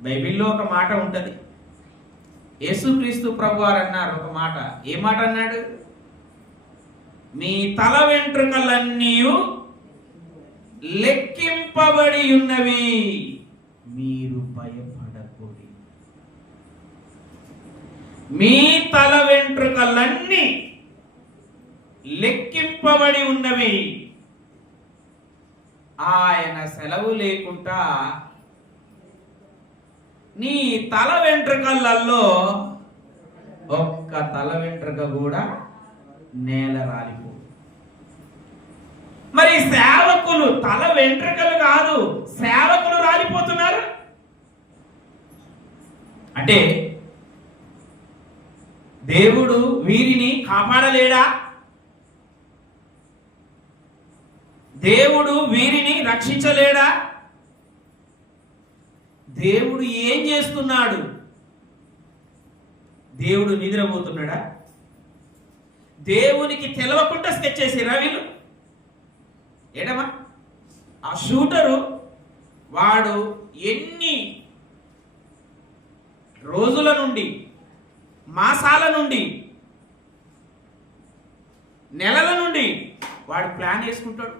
బైబిల్లో ఒక మాట ఉంటుంది. యేసుక్రీస్తు ప్రభు వారు అన్నారు ఒక మాట. ఏ మాట అన్నాడు? మీ తల వెంట్రుకలన్నీ లెక్కింపబడి ఉన్నవి. మీరు భయపడకూడి మీ తల వెంట్రుకలన్నీ లెక్కింపబడి ఉన్నవి. ఆయన సెలవు లేకుండా నీ తల వెంట్రుకలలో ఒక్క తల వెంట్రుక కూడా నేల రాలిపో. మరి సేవకులు తల వెంట్రుకలు కాదు సేవకులు రాలిపోతున్నారు. అంటే దేవుడు వీరిని కాపాడలేడా? దేవుడు వీరిని రక్షించలేడా? దేవుడు ఏం చేస్తున్నాడు? దేవుడు నిద్రపోతున్నాడా? దేవునికి తెలవకుండా స్కెచ్ చేసిరా వీళ్ళు? ఏడమా ఆ షూటరు వాడు ఎన్ని రోజుల నుండి మాసాల నుండి నెలల నుండి వాడు ప్లాన్ వేసుకుంటాడు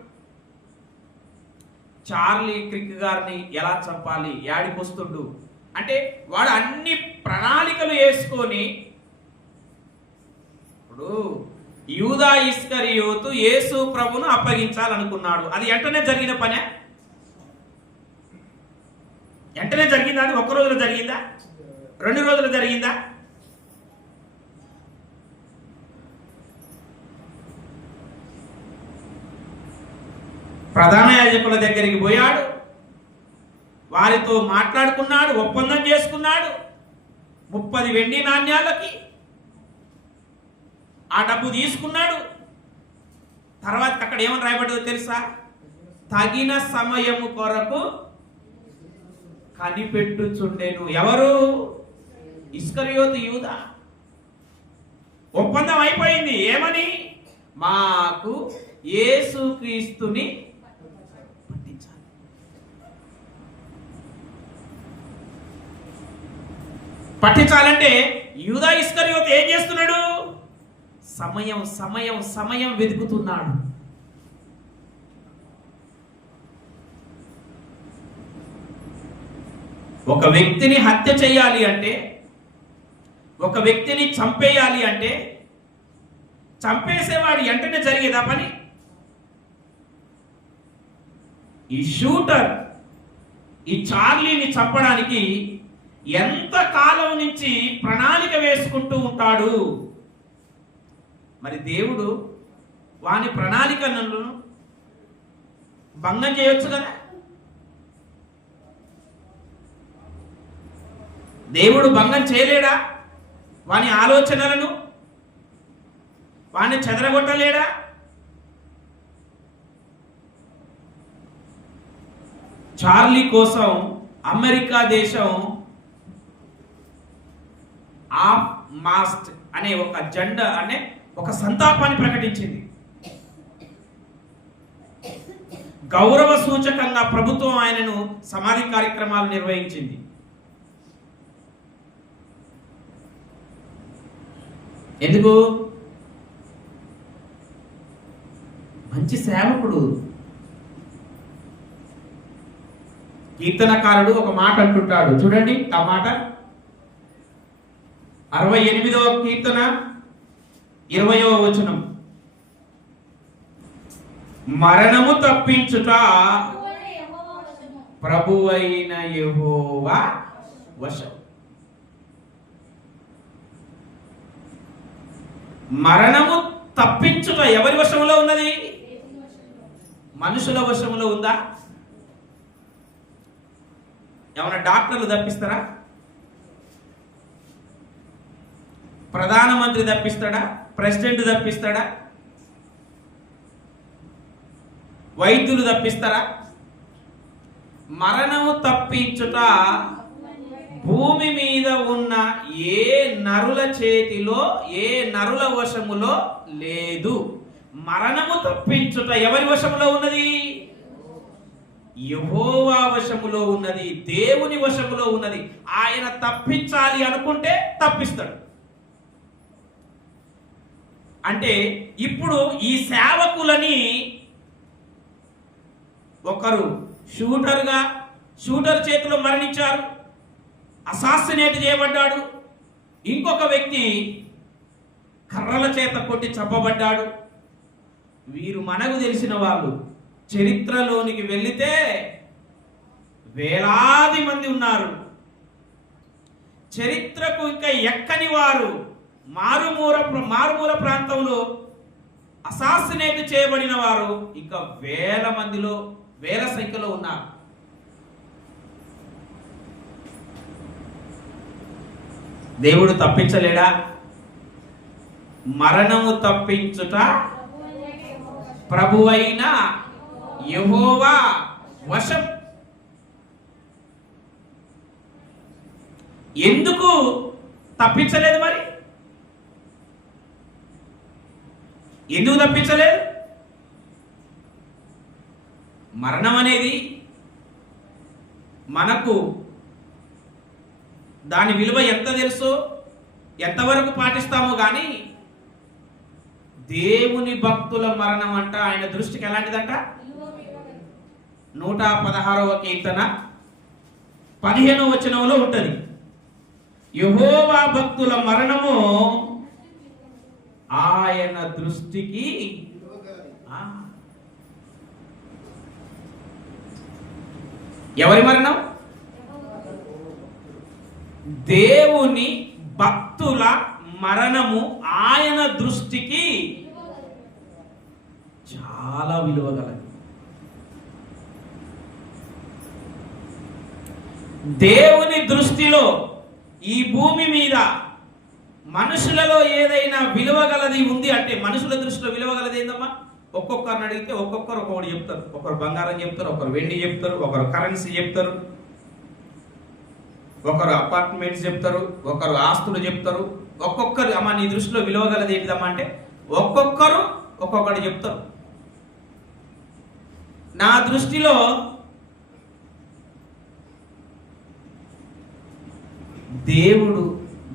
చార్లీ క్రిక్ గారిని ఎలా చంపాలి? యాడికి వస్తుండు అంటే వాడు అన్ని ప్రణాళికలు వేసుకొని ఇప్పుడు యూదా ఇస్కరియోతు యేసు ప్రభును అప్పగించాలనుకున్నాడు. అది వెంటనే జరిగిన పనే? వెంటనే జరిగిందా? అది ఒక్క రోజులో జరిగిందా? రెండు రోజులు జరిగిందా? ప్రధాన యాజకుల దగ్గరికి పోయాడు. వారితో మాట్లాడుకున్నాడు ఒప్పందం చేసుకున్నాడు. ముప్పది వెండి నాణ్యాలకి ఆ డబ్బు తీసుకున్నాడు. తర్వాత అక్కడ ఏమని రాయబడ్డదో తెలుసా? తగిన సమయము కొరకు కనిపెట్టుచుండెను. ఎవరు? ఇస్కరియోతు యూదా. ఒప్పందం అయిపోయింది. ఏమని? మాకు యేసుక్రీస్తుని పట్టించాలంటే యూదా ఇస్కర్యోత్ ఏం చేస్తున్నాడు? సమయం సమయం సమయం వెతుకుతున్నాడు. ఒక వ్యక్తిని హత్య చేయాలి అంటే ఒక వ్యక్తిని చంపేయాలి అంటే చంపేసేవాడు వెంటనే జరిగేదా పని? ఈ షూటర్ ఈ చార్లీని చంపడానికి ఎంత కాలం నుంచి ప్రణాళిక వేసుకుంటూ ఉంటాడు? మరి దేవుడు వాని ప్రణాళికలను భంగం చేయొచ్చు కదా? దేవుడు భంగం చేయలేడా? వాని ఆలోచనలను? వాని చెదరగొట్టలేడా? చార్లీ కోసం అమెరికా దేశం ఆఫ్ మాస్ట్ అనే ఒక జెండా అనే ఒక సంతాపాన్ని ప్రకటించింది. గౌరవ సూచకంగా ప్రభుత్వం ఆయనను సమాధి కార్యక్రమాలు నిర్వహించింది. ఎందుకు? మంచి సేవకుడు. కీర్తనకారుడు ఒక మాట అంటుంటాడు. చూడండి ఆ మాట. అరవై ఎనిమిదవ కీర్తన ఇరవయో వచనం. మరణము తప్పించుట ప్రభువైన యెహోవా వశం. మరణము తప్పించుట ఎవరి వశంలో ఉన్నది? మనుషుల వశంలో ఉందా? ఏమైనా డాక్టర్లు తప్పిస్తారా? ప్రధానమంత్రి తప్పిస్తాడా? ప్రెసిడెంట్ తప్పిస్తాడా? వైద్యులు తప్పిస్తారా? మరణము తప్పించుట భూమి మీద ఉన్న ఏ నరుల చేతిలో ఏ నరుల వశములో లేదు. మరణము తప్పించుట ఎవరి వశములో ఉన్నది? యహోవా వశములో ఉన్నది దేవుని వశములో ఉన్నది. ఆయన తప్పించాలి అనుకుంటే తప్పిస్తాడు. అంటే ఇప్పుడు ఈ సేవకులని ఒకరు షూటర్గా షూటర్ చేతిలో మరణించారు అసాసినేట్ చేయబడ్డాడు. ఇంకొక వ్యక్తి కర్రల చేత కొట్టి చంపబడ్డాడు. వీరు మనకు తెలిసిన వాళ్ళు చరిత్రలోనికి వెళితే వేలాది మంది ఉన్నారు. చరిత్రకు ఇంకా ఎక్కని వారు మారుమూల మారుమూల ప్రాంతంలో అసాసినేట్ చేయబడిన వారు ఇంకా వేల మందిలో వేల సంఖ్యలో ఉన్నారు. దేవుడు తప్పించలేడా? మరణము తప్పించుట ప్రభువైన యహోవా వశం. ఎందుకు తప్పించలేదు మరి? ఎందుకు తప్పించలేదు? మరణం అనేది మనకు దాని విలువ ఎంత తెలుసో ఎంతవరకు పాటిస్తామో కానీ దేవుని భక్తుల మరణం అంట ఆయన దృష్టికి ఎలాంటిదంట? నూట పదహారవ కీర్తన పదిహేనవ వచనంలో ఉంటుంది. యహోవా భక్తుల మరణము ఆయన దృష్టికి ఎవరి మరణం? దేవుని భక్తుల మరణము ఆయన దృష్టికి చాలా విలువ గలది. దేవుని దృష్టిలో ఈ భూమి మీద మనుషులలో ఏదైనా విలువ విలువగలది ఉంది అంటే మనుషుల దృష్టిలో విలువగలది ఏందమ్మా? ఒక్కొక్కరిని అడిగితే ఒక్కొక్కరు ఒక్కొక్కటి చెప్తారు. ఒకరు బంగారం చెప్తారు ఒకరు వెండి చెప్తారు ఒకరు కరెన్సీ చెప్తారు ఒకరు అపార్ట్మెంట్స్ చెప్తారు ఒకరు ఆస్తులు చెప్తారు. ఒక్కొక్కరు అమ్మ నీ దృష్టిలో విలువగలది ఏంటిదమ్మా అంటే ఒక్కొక్కరు ఒక్కొక్కటి చెప్తారు. నా దృష్టిలో దేవుడు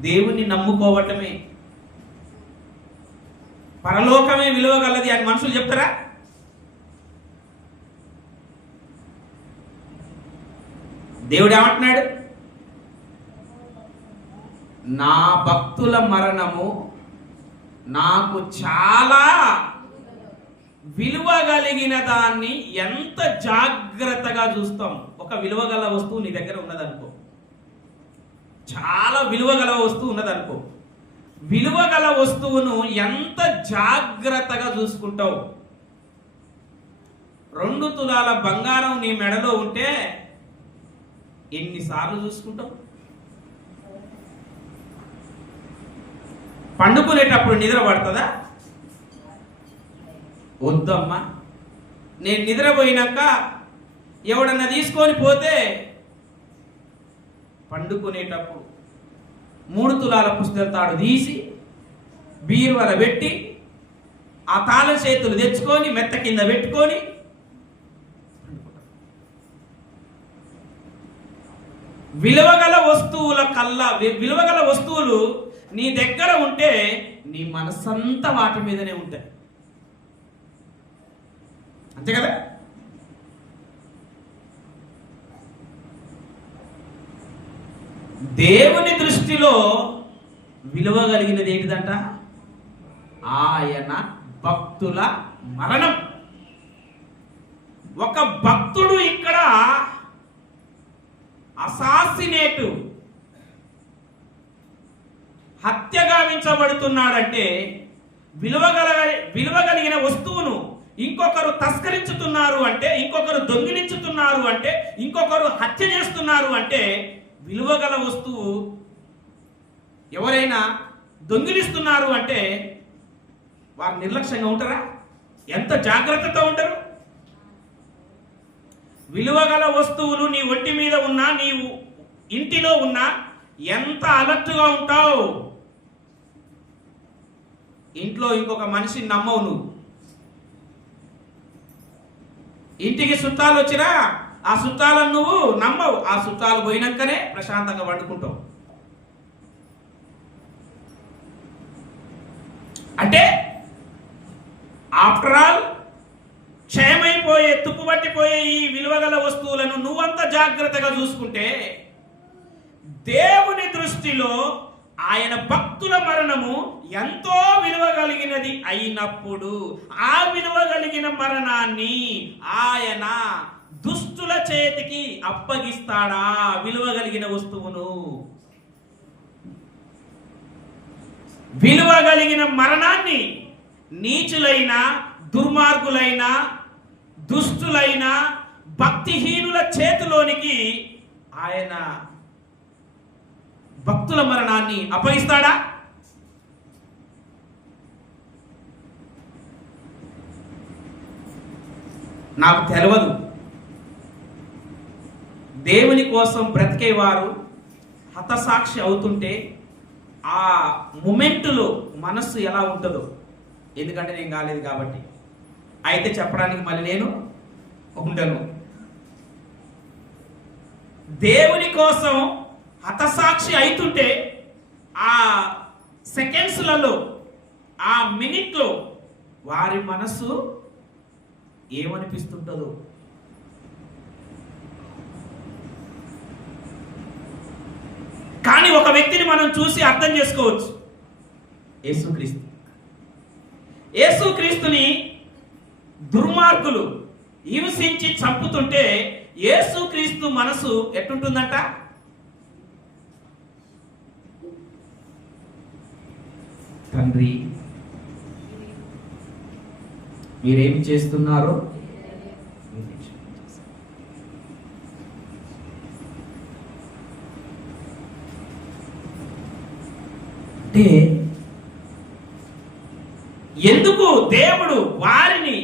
దేవుని నమ్ముకోవటమే పరలోకమే విలువ గలది అని మనుషులు చెప్తారా? దేవుడు ఏమంటున్నాడు? నా భక్తుల మరణము నాకు చాలా విలువ కలిగిన దాన్ని ఎంత జాగ్రత్తగా చూస్తాం. ఒక విలువ గల వస్తువు నీ దగ్గర ఉన్నదనుకో. చాలా విలువ గల వస్తువు ఉన్నదనుకో. విలువ గల వస్తువును ఎంత జాగ్రత్తగా చూసుకుంటావు? రెండు తులాల బంగారం నీ మెడలో ఉంటే ఎన్నిసార్లు చూసుకుంటావు? పండుకునేటప్పుడు నిద్ర పడుతుందా? వద్దమ్మా. నేను నిద్రపోయినాక ఎవడన్నా తీసుకొని పోతే పండుకునేటప్పుడు మూడు తులాల పుస్తకం తాడు తీసి బీరువల పెట్టి ఆ తాళ చేతులు తెచ్చుకొని మెత్త కింద పెట్టుకొని విలువగల వస్తువుల కల్లా విలువగల వస్తువులు నీ దగ్గర ఉంటే నీ మనసంతా వాటి మీదనే ఉంటాయి. అంతే కదా? దేవుని దృష్టిలో విలువ కలిగినది ఏంటిదంట? ఆయన భక్తుల మరణం. ఒక భక్తుడు ఇక్కడ అసాసినేటు హత్య గావించబడుతున్నాడంటే విలువగల విలువ కలిగిన వస్తువును ఇంకొకరు తస్కరించుతున్నారు అంటే ఇంకొకరు దొంగిలించుతున్నారు అంటే ఇంకొకరు హత్య చేస్తున్నారు అంటే విలువగల వస్తువు ఎవరైనా దొంగిలిస్తున్నారు అంటే వారు నిర్లక్ష్యంగా ఉంటారా? ఎంత జాగ్రత్తతో ఉంటారు? విలువగల వస్తువులు నీ ఒంటి మీద ఉన్నా నీవు ఇంటిలో ఉన్నా ఎంత అలర్ట్గా ఉంటావు? ఇంట్లో ఇంకొక మనిషి నమ్మవు నువ్వు. ఇంటికి చుట్టాలు వచ్చినా ఆ సుత్తాలను నువ్వు నమ్మవు. ఆ సుత్తాలు పోయినాకనే ప్రశాంతంగా వండుకుంటావు. అంటే ఆఫ్టర్ ఆల్ క్షయమైపోయే తుప్పుపట్టిపోయే ఈ విలువగల వస్తువులను నువ్వంత జాగ్రత్తగా చూసుకుంటే దేవుని దృష్టిలో ఆయన భక్తుల మరణము ఎంతో విలువ కలిగినది అయినప్పుడు ఆ విలువ కలిగిన మరణాన్ని ఆయన దుష్టుల చేతికి అప్పగిస్తాడా? విలువగలిగిన వస్తువును. విలువగలిగిన మరణాన్ని నీచులైన దుర్మార్గులైన దుష్టులైన భక్తిహీనుల చేతిలోనికి ఆయన భక్తుల మరణాన్ని అప్పగిస్తాడా? నాకు తెలియదు దేవుని కోసం బ్రతికేవారు హతసాక్షి అవుతుంటే ఆ మూమెంట్లో మనస్సు ఎలా ఉంటుందో. ఎందుకంటే నేను కాలేదు కాబట్టి. అయితే చెప్పడానికి మళ్ళీ నేను ఉండను. దేవుని కోసం హతసాక్షి అవుతుంటే ఆ సెకండ్స్లలో ఆ మినిట్లో వారి మనస్సు ఏమనిపిస్తుంటుందో. కానీ ఒక వ్యక్తిని మనం చూసి అర్థం చేసుకోవచ్చు. యేసుక్రీస్తు. యేసుక్రీస్తుని దుర్మార్గులు హింసించి చంపుతుంటే యేసుక్రీస్తు మనసు ఎట్టుంటుందంట? తండ్రి మీరేమి చేస్తున్నారో అంటే ఎందుకు దేవుడు వారిని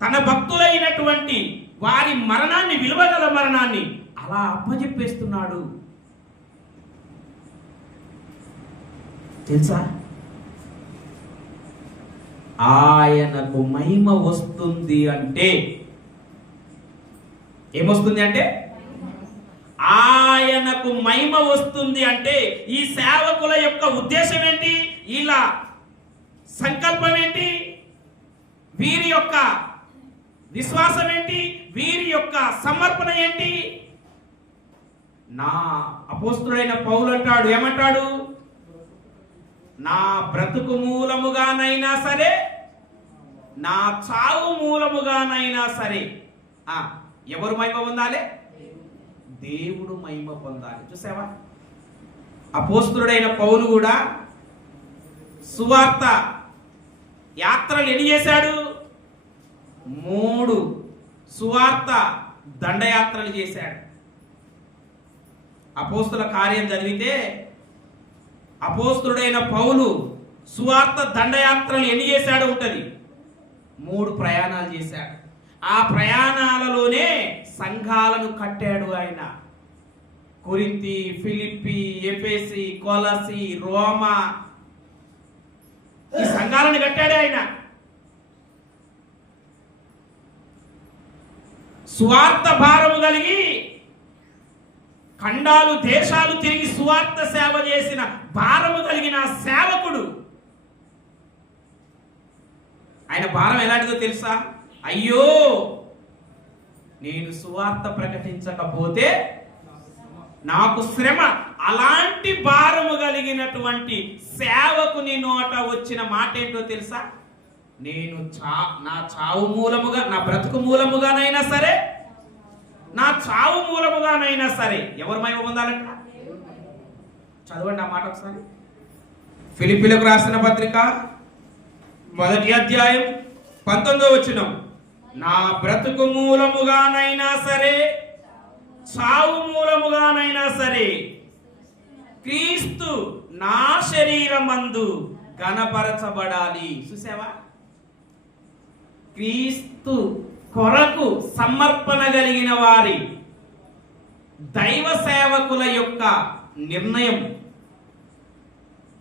తన భక్తులైనటువంటి వారి మరణాన్ని విలువగల మరణాన్ని అలా అప్పజెప్పేస్తున్నాడు. తెలుసా? ఆయనకు మహిమ వస్తుంది అంటే ఏమొస్తుంది అంటే ఆయనకు మహిమ వస్తుంది అంటే ఈ సేవకుల యొక్క ఉద్దేశం ఏంటి? ఇలా సంకల్పం ఏంటి? వీరి యొక్క విశ్వాసం ఏంటి? వీరి యొక్క సమర్పణ ఏంటి? నా అపోస్తుడైన పౌలు అంటాడు ఏమంటాడు? నా బ్రతుకు మూలముగానైనా సరే నా చావు మూలముగానైనా సరే. ఎవరు మహిమ పొందాలి? దేవుడు మహిమ పొందాలి. చూసావా? అపోస్తుడైన పౌలు కూడా సువార్త యాత్రలు ఎన్ని చేశాడు? మూడు సువార్త దండయాత్రలు చేశాడు. అపోస్తుల కార్యం చదివితే అపోస్తుడైన పౌలు సువార్త దండయాత్రలు ఎన్ని చేశాడు ఉంటుంది? మూడు ప్రయాణాలు చేశాడు. ఆ ప్రయాణాలలోనే సంఘాలను కట్టాడు ఆయన. కొరింతి ఫిలిప్పి ఎఫేసి కొలసి రోమా. ఈ సంఘాలను కట్టాడు ఆయన. స్వార్థ భారము కలిగి ఖండాలు దేశాలు తిరిగి స్వార్థ సేవ చేసిన భారము కలిగిన సేవకుడు. ఆయన భారం ఎలాంటిదో తెలుసా? అయ్యో! నేను సువార్త ప్రకటించకపోతే నాకు శ్రమ. అలాంటి భారము కలిగినటువంటి సేవకుని నోట వచ్చిన మాట ఏంటో తెలుసా? నేను చా నా చావు మూలముగా నా బ్రతుకు మూలముగానైనా సరే నా చావు మూలముగానైనా సరే ఎవరు మహిమ పొందాలంట? చదవండి ఆ మాట ఒకసారి. ఫిలిపిలకు రాసిన పత్రిక మొదటి అధ్యాయం పంతొమ్మిదో వచ్చినాం నా బ్రతుకు మూలముగానైనా సరే చావు మూలముగానైనా సరే క్రీస్తు నా శరీరమందు గణపరచబడాలి. చూసావా? క్రీస్తు కొరకు సమర్పణ కలిగిన వారి దైవ సేవకుల యొక్క నిర్ణయం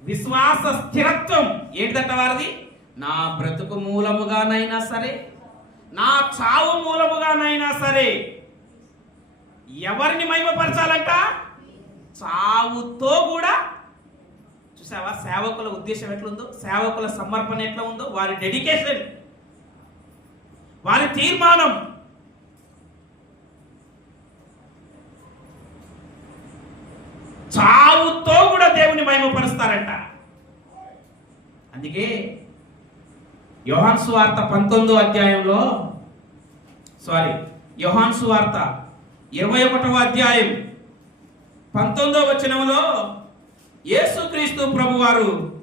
విశ్వాస స్థిరత్వం ఏంటంట వారిది? నా బ్రతుకు మూలముగానైనా సరే నా చావు మూలముగానైనా సరే ఎవరిని మహిమపరచాలంట? చావుతో కూడా. చూసావా? సేవకుల ఉద్దేశం ఎట్లుందో? సేవకుల సమర్పణ ఎట్లా ఉందో వారి డెడికేషన్. వారి తీర్మానం. చావుతో కూడా దేవుని మహిమపరుస్తారంట. అందుకే యోహాన్ సువార్త పంతొమ్మిదో అధ్యాయంలో సారీ యోహాన్ సువార్త ఇరవై ఒకటవ అధ్యాయం పంతొమ్మిదో వచనంలో యేసుక్రీస్తు ప్రభువారు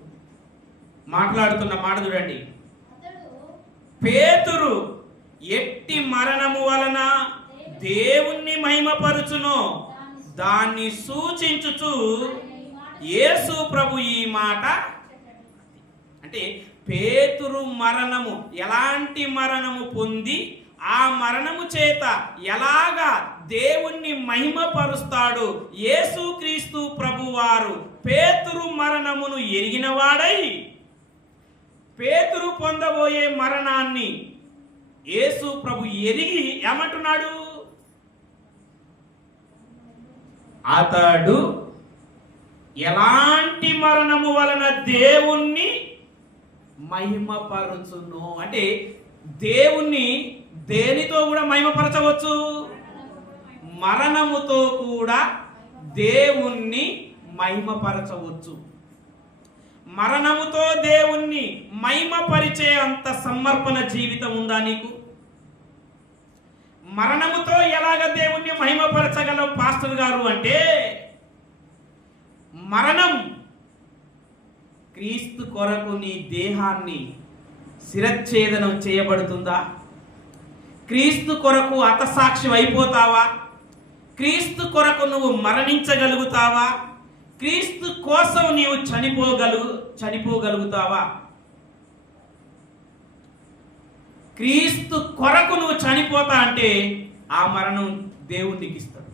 మాట్లాడుతున్న మాట చూడండి. పేతురు ఎట్టి మరణము వలన దేవుణ్ణి మహిమపరుచును? దాన్ని సూచించుచు యేసు ప్రభు ఈ మాట అంటే పేతురు మరణము ఎలాంటి మరణము పొంది ఆ మరణము చేత ఎలాగా దేవుణ్ణి మహిమపరుస్తాడు యేసుక్రీస్తు ప్రభువారు పేతురు మరణమును ఎరిగినవాడై పేతురు పొందబోయే మరణాన్ని యేసు ప్రభు ఎరిగి ఏమంటున్నాడు? అతడు ఎలాంటి మరణము వలన దేవుణ్ణి మహిమపరచును. అంటే దేవుణ్ణి దేనితో కూడా మహిమపరచవచ్చు? మరణముతో కూడా దేవుణ్ణి మహిమపరచవచ్చు. మరణముతో దేవుణ్ణి మహిమపరిచే అంత సమర్పణ జీవితం ఉందా నీకు? మరణముతో ఎలాగ దేవుణ్ణి మహిమపరచగలం పాస్టర్ గారు? అంటే మరణం క్రీస్తు కొరకు నీ దేహాన్ని శిరచ్ఛేదనం చేయబడుతుందా? క్రీస్తు కొరకు అతసాక్షి అయిపోతావా? క్రీస్తు కొరకు నువ్వు మరణించగలుగుతావా? క్రీస్తు కోసం నీవు చనిపోగలుగు చనిపోగలుగుతావా? క్రీస్తు కొరకు నువ్వు చనిపోతా అంటే ఆ మరణం దేవునికి ఇస్తాడు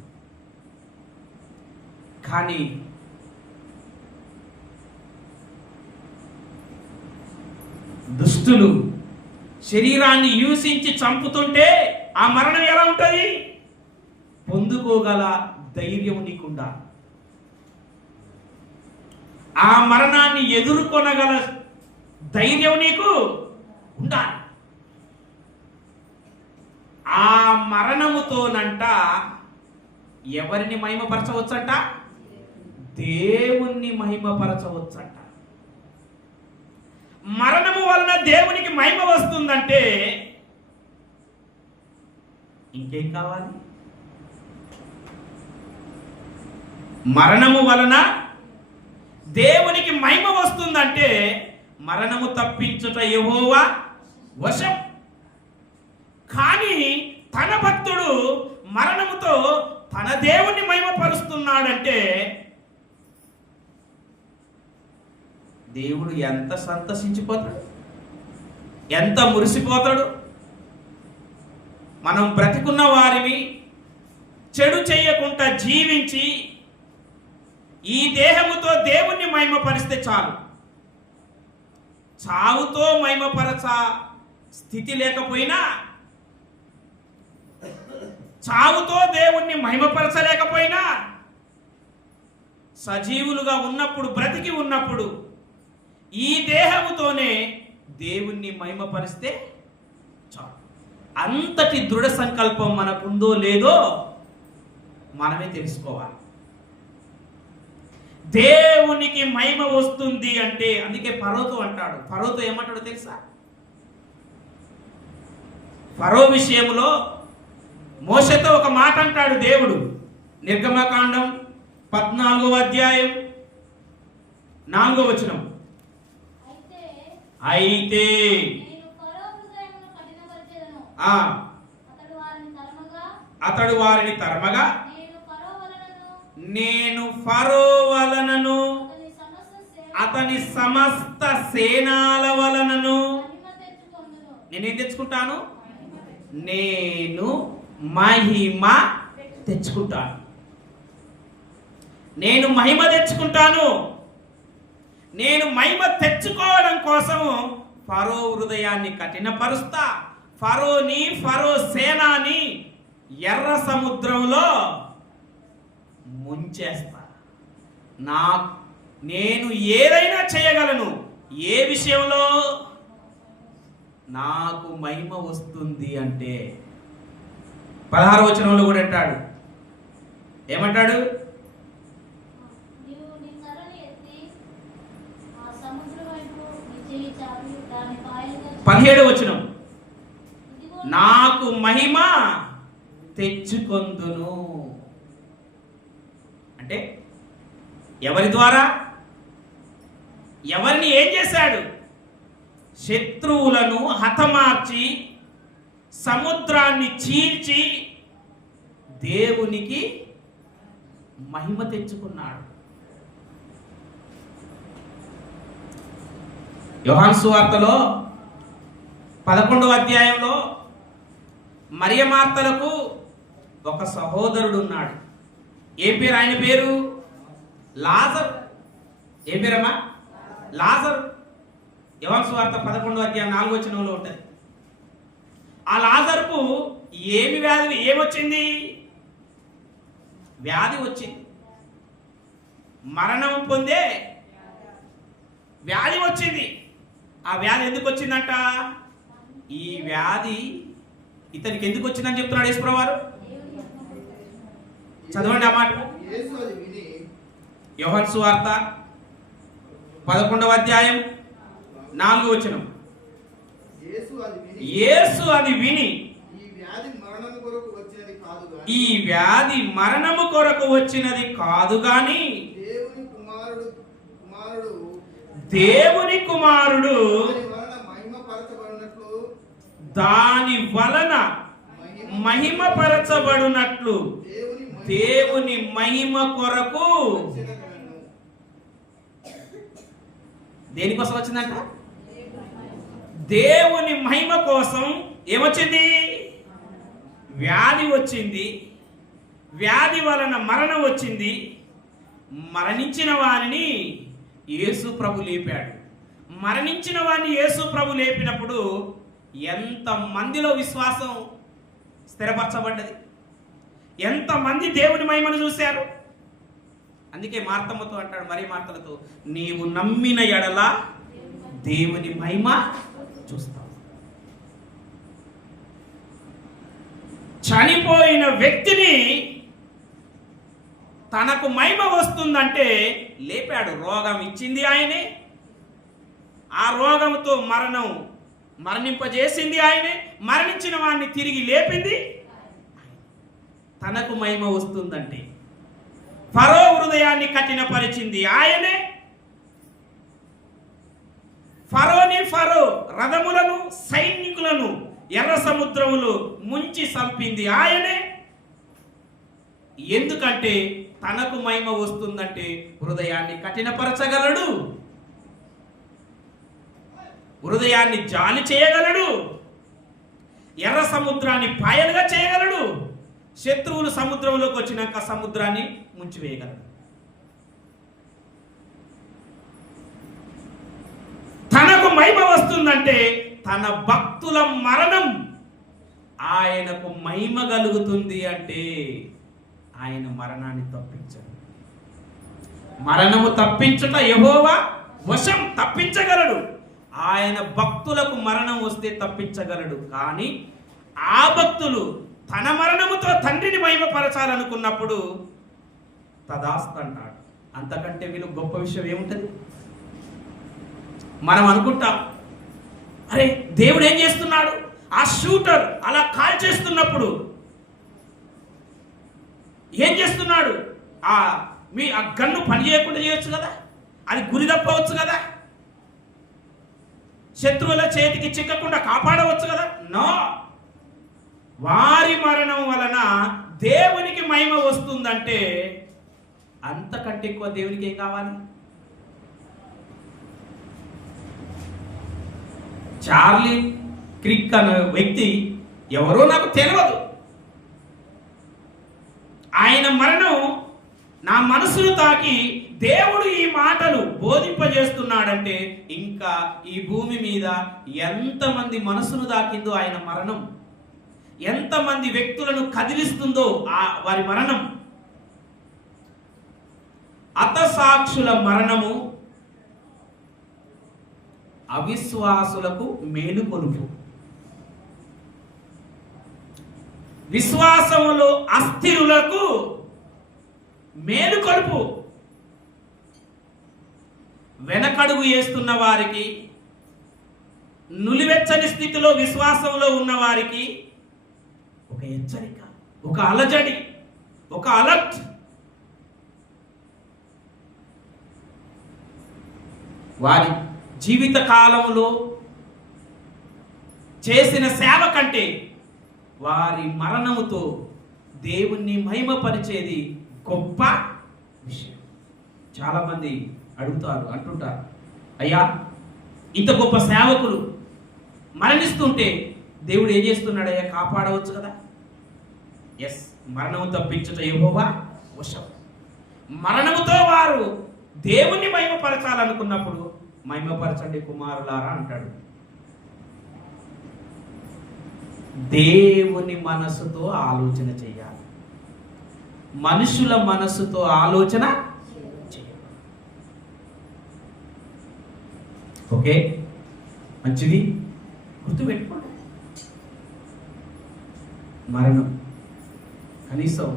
కానీ దుష్టులు శరీరాన్ని హింసించి చంపుతుంటే ఆ మరణం ఎలా ఉంటుంది? పొందుకోగల ధైర్యం నీకుండా ఆ మరణాన్ని ఎదుర్కొనగల ధైర్యం నీకు ఉండాలి ఆ మరణముతోనంట ఎవరిని మహిమపరచవచ్చంట? దేవుణ్ణి మహిమపరచవచ్చంట. మరణము వలన దేవునికి మహిమ వస్తుందంటే ఇంకేం కావాలి? మరణము వలన దేవునికి మహిమ వస్తుందంటే మరణము తప్పించుట యెహోవా వశం. కానీ తన భక్తుడు మరణముతో తన దేవుణ్ణి మహిమపరుస్తున్నాడంటే దేవుడు ఎంత సంతసించిపోతాడు ఎంత మురిసిపోతాడు? మనం బ్రతికున్న వారిని చెడు చేయకుండా జీవించి ఈ దేహముతో దేవుణ్ణి మహిమపరిస్తే చాలు. చావుతో మహిమపరచ స్థితి లేకపోయినా చావుతో దేవుణ్ణి మహిమపరచలేకపోయినా సజీవులుగా ఉన్నప్పుడు బ్రతికి ఉన్నప్పుడు ఈ దేహముతోనే దేవుణ్ణి మహిమపరిస్తే చాలు. అంతటి దృఢ సంకల్పం మనకుందో లేదో మనమే తెలుసుకోవాలి. దేవునికి మహిమ వస్తుంది అంటే అందుకే పరోతో అంటాడు. పర్వతం ఏమంటాడో తెలుసా? పరో విషయంలో మోసతో ఒక మాట అంటాడు దేవుడు. నిర్గమకాండం పద్నాలుగో అధ్యాయం నాలుగో వచనం. అయితే అతడు వారిని తరమగా? నేను ఫరో వలనను. అతని సమస్త సేనాల వలనను. నేనేం తెచ్చుకుంటాను. నేను మహిమ తెచ్చుకుంటాను. నేను మహిమ తెచ్చుకుంటాను. నేను మహిమ తెచ్చుకోవడం కోసం ఫరో హృదయాన్ని కఠినపరుస్తా. ఫరోని ఫరో సేనాని ఎర్ర సముద్రంలో ముంచేస్తా. నా నేను ఏదైనా చేయగలను. ఏ విషయంలో? నాకు మహిమ వస్తుంది అంటే పదహారు వచనంలో కూడా అంటాడు. ఏమంటాడు నీవు నీ కర్రని ఎత్తి ఆ సముద్రం వైపు నీ చెయ్యి చాపి దాని పాయలుగా చేసి, పదిహేడు వచనం. నాకు మహిమ తెచ్చుకొందును. అంటే ఎవరి ద్వారా? ఎవరిని ఏం చేశాడు? శత్రువులను హతమార్చి సముద్రాన్ని చీల్చి దేవునికి మహిమ తెచ్చుకున్నాడు. యోహాన్ సువార్తలో పదకొండవ అధ్యాయంలో మరియమార్తలకు ఒక సహోదరుడు ఉన్నాడు ఏ పేరు? ఆయన పేరు? లాజర్. ఏ పేరమ్మా? లాజర్. యోహాన్ వార్త పదకొండవ అధ్యాయం నాలుగో వచనంలో ఉంటుంది. ఆ లాజర్కు ఏమి వ్యాధి ఏమొచ్చింది? వ్యాధి వచ్చింది. మరణం పొందే వ్యాధి వచ్చింది. ఆ వ్యాధి ఎందుకు వచ్చిందంట? ఈ వ్యాధి ఇతనికి ఎందుకు వచ్చిందని చెప్తున్నాడు ఈశ్వర వారు చదవండి ఆ మాట. యోహన్ సువార్త పదకొండవ అధ్యాయం నాలుగు వచనం. యేసు అది విని ఈ వ్యాధి మరణము కొరకు వచ్చినది కాదు గాని దేవుని కుమారుడు దేవుని కుమారుడు దాని వలన మహిమ పరచబడినట్లు దాని వలన మహిమపరచబడినట్లు. దేవుని మహిమ కొరకు. దేనికోసం వచ్చిందంట? దేవుని మహిమ కోసం ఏమొచ్చింది? వ్యాధి వచ్చింది. వ్యాధి వలన మరణం వచ్చింది. మరణించిన వారిని యేసు ప్రభు లేపాడు. మరణించిన వారిని యేసు ప్రభు లేపినప్పుడు ఎంత మందిలో విశ్వాసం స్థిరపరచబడ్డది? ఎంతమంది దేవుని మహిమను చూశారు? అందుకే మార్తమ్మతో అంటాడు మరీ మార్తలతో నీవు నమ్మిన ఎడల దేవుని మహిమ చూస్తావు. చనిపోయిన వ్యక్తిని తనకు మహిమ వస్తుందంటే లేపాడు రోగం ఇచ్చింది ఆయనే. ఆ రోగంతో మరణం మరణింపజేసింది ఆయనే మరణించిన వాడిని తిరిగి లేపింది తనకు మహిమ వస్తుందంటే. ఫరో హృదయాన్ని కఠినపరిచింది ఆయనే. ఫరోని ఫరో రథములను సైనికులను ఎర్ర సముద్రములు ముంచి చంపింది ఆయనే. ఎందుకంటే తనకు మహిమ వస్తుందంటే హృదయాన్ని కఠినపరచగలడు. హృదయాన్ని జాలి చేయగలడు. ఎర్ర సముద్రాన్ని పాయలుగా చేయగలడు. శత్రువులు సముద్రంలోకి వచ్చినాక సముద్రాన్ని ముంచివేయగలడు. తనకు మహిమ వస్తుందంటే తన భక్తుల మరణం ఆయనకు మహిమ కలుగుతుంది అంటే ఆయన మరణాన్ని తప్పించడు. మరణము తప్పించుట యహోవా వశం తప్పించగలడు. ఆయన భక్తులకు మరణం వస్తే తప్పించగలడు. కానీ ఆ భక్తులు తన మరణముతో తండ్రిని మహిమపరచాలనుకున్నప్పుడు తదాస్తు అంటాడు అంతకంటే వీళ్ళు గొప్ప విషయం ఏముంటుంది? మనం అనుకుంటాం అరే దేవుడు ఏం చేస్తున్నాడు? ఆ షూటర్ అలా కాల్ చేస్తున్నప్పుడు ఏం చేస్తున్నాడు? ఆ మీ ఆ గన్ను పని చేయకుండా చేయొచ్చు కదా? అది గురి తప్పవచ్చు కదా? శత్రువుల చేతికి చిక్కకుండా కాపాడవచ్చు కదా? నో. వారి మరణం వలన దేవునికి మహిమ వస్తుందంటే అంతకంటే ఎక్కువ దేవునికి ఏం కావాలి? చార్లీ క్రిక్ అనే వ్యక్తి ఎవరో నాకు తెలియదు. ఆయన మరణం నా మనసును తాకి దేవుడు ఈ మాటలు బోధింపజేస్తున్నాడంటే ఇంకా ఈ భూమి మీద ఎంతమంది మనసును తాకిందో ఆయన మరణం. ఎంతమంది వ్యక్తులను కదిలిస్తుందో ఆ వారి మరణం. అతసాక్షుల మరణము అవిశ్వాసులకు మేలుకొలుపు విశ్వాసములో అస్థిరులకు మేలు కడుపు వెనకడుగు వేస్తున్న వారికి నులివెచ్చని స్థితిలో విశ్వాసంలో ఉన్న వారికి ఒక హెచ్చరిక ఒక అలజడి ఒక అలర్ట్. వారి జీవిత కాలంలో చేసిన సేవ కంటే వారి మరణముతో దేవుణ్ణి మహిమపరిచేది గొప్ప విషయం. చాలామంది అడుగుతారు అంటుంటారు అయ్యా ఇంత గొప్ప సేవకులు మరణిస్తుంటే దేవుడు ఏం చేస్తున్నాడయ్యా? కాపాడవచ్చు కదా? ఎస్ మరణము తప్పించట ఏవోవా వశం. మరణముతో వారు దేవుణ్ణి మహిమపరచాలనుకున్నప్పుడు మహిమపరచండి కుమారులారా అంటాడు. దేవుని మనసుతో ఆలోచన చేయాలి. మనుషుల మనసుతో ఆలోచన చేయాలి ఓకే? మంచిది? గుర్తుపెట్టుకోండి. మరణం. కనీసం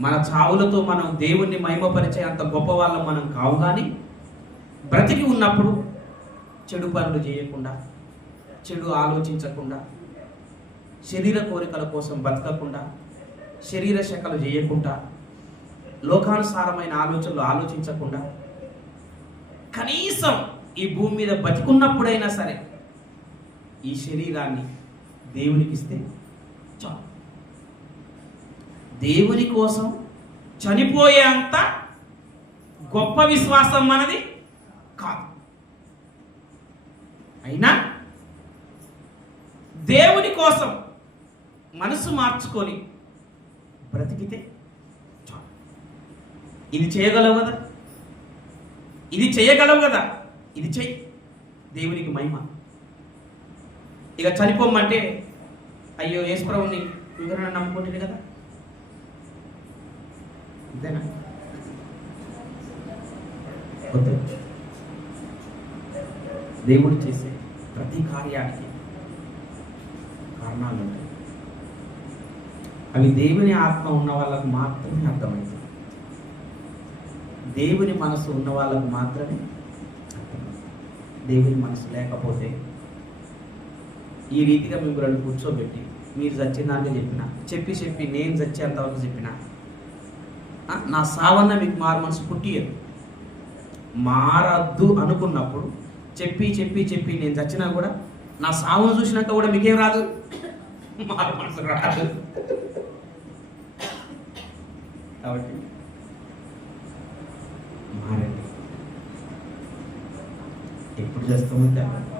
మన చావులతో మనం దేవుణ్ణి మహిమపరిచే అంత గొప్ప వాళ్ళం మనం కావు కానీ బ్రతికి ఉన్నప్పుడు చెడు పనులు చేయకుండా చెడు ఆలోచించకుండా శరీర కోరికల కోసం బతకకుండా శరీర శకలు చేయకుండా లోకానుసారమైన ఆలోచనలు ఆలోచించకుండా కనీసం ఈ భూమి మీద బతికున్నప్పుడైనా సరే ఈ శరీరాన్ని దేవునికి ఇస్తే చాలు. దేవుని కోసం చనిపోయే అంత గొప్ప విశ్వాసం మనది కాదు. అయినా దేవుని కోసం మనసు మార్చుకొని బ్రతికితే చాలు. ఇది చేయగలవు కదా? ఇది చేయగలవు కదా? ఇది చెయ్యి. దేవునికి మహిమ. ఇక చనిపోమంటే అయ్యో యేసుప్రభుని వివరణ నమ్ముకుంటుంది కదా? అంతేనా? వద్దు. దేవుడు చేసే ప్రతి కార్యానికి కారణాలు అవి దేవుని ఆత్మ ఉన్న వాళ్ళకు మాత్రమే అర్థమవుతుంది. దేవుని మనసు ఉన్న వాళ్ళకు మాత్రమే దేవుని మనసు లేకపోతే ఈ రీతిగా మిమ్మల్ని కూర్చోబెట్టి మీరు చచ్చిందాక చెప్పిన చెప్పి చెప్పి నేను చచ్చేంతవరకు చెప్పిన నా సావన్న మీకు మారు మనసు పుట్టియదు. మారద్దు అనుకున్నప్పుడు చెప్పి చెప్పి చెప్పి నేను చచ్చినా కూడా నా సావును చూసినాక కూడా మీకేం రాదు? మారు మనసు రాదు. కాబట్టి మారండి ఎప్పుడు చేస్తామో తెలియదు